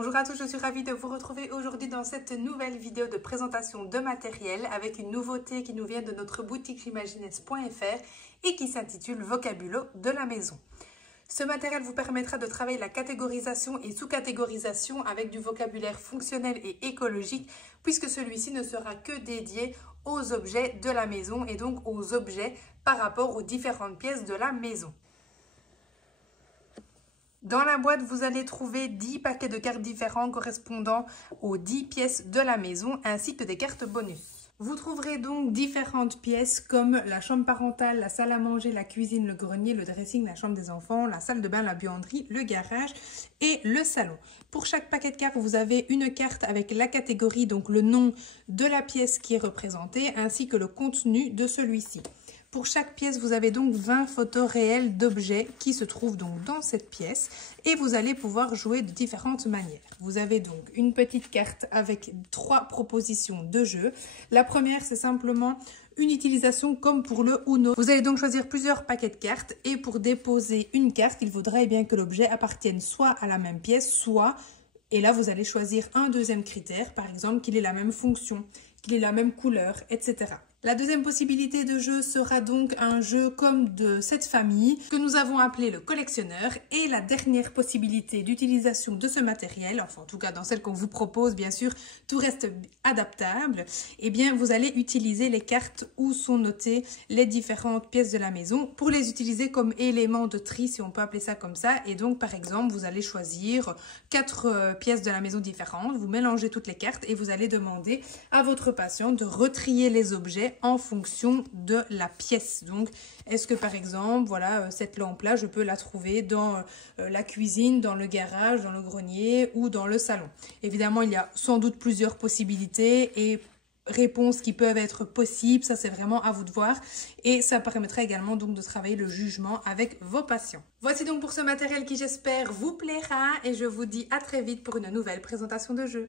Bonjour à tous, je suis ravie de vous retrouver aujourd'hui dans cette nouvelle vidéo de présentation de matériel avec une nouveauté qui nous vient de notre boutique j'imaginesse.fr et qui s'intitule Vocabulo de la maison. Ce matériel vous permettra de travailler la catégorisation et sous-catégorisation avec du vocabulaire fonctionnel et écologique puisque celui-ci ne sera que dédié aux objets de la maison et donc aux objets par rapport aux différentes pièces de la maison. Dans la boîte, vous allez trouver 10 paquets de cartes différents correspondant aux 10 pièces de la maison ainsi que des cartes bonus. Vous trouverez donc différentes pièces comme la chambre parentale, la salle à manger, la cuisine, le grenier, le dressing, la chambre des enfants, la salle de bain, la buanderie, le garage et le salon. Pour chaque paquet de cartes, vous avez une carte avec la catégorie, donc le nom de la pièce qui est représentée ainsi que le contenu de celui-ci. Pour chaque pièce, vous avez donc 20 photos réelles d'objets qui se trouvent donc dans cette pièce et vous allez pouvoir jouer de différentes manières. Vous avez donc une petite carte avec 3 propositions de jeu. La première, c'est simplement une utilisation comme pour le Uno. Vous allez donc choisir plusieurs paquets de cartes et pour déposer une carte, il faudrait bien que l'objet appartienne soit à la même pièce, soit, et là vous allez choisir un deuxième critère, par exemple qu'il ait la même fonction, qu'il ait la même couleur, etc. La deuxième possibilité de jeu sera donc un jeu comme de cette famille que nous avons appelé le collectionneur et la dernière possibilité d'utilisation de ce matériel, enfin en tout cas dans celle qu'on vous propose bien sûr, tout reste adaptable, eh bien vous allez utiliser les cartes où sont notées les différentes pièces de la maison pour les utiliser comme éléments de tri si on peut appeler ça comme ça et donc par exemple vous allez choisir 4 pièces de la maison différentes, vous mélangez toutes les cartes et vous allez demander à votre patient de retrier les objets en fonction de la pièce. Donc, est-ce que par exemple, voilà, cette lampe-là, je peux la trouver dans la cuisine, dans le garage, dans le grenier ou dans le salon? Évidemment, il y a sans doute plusieurs possibilités et réponses qui peuvent être possibles. Ça, c'est vraiment à vous de voir. Et ça permettra également donc de travailler le jugement avec vos patients. Voici donc pour ce matériel qui, j'espère, vous plaira et je vous dis à très vite pour une nouvelle présentation de jeu.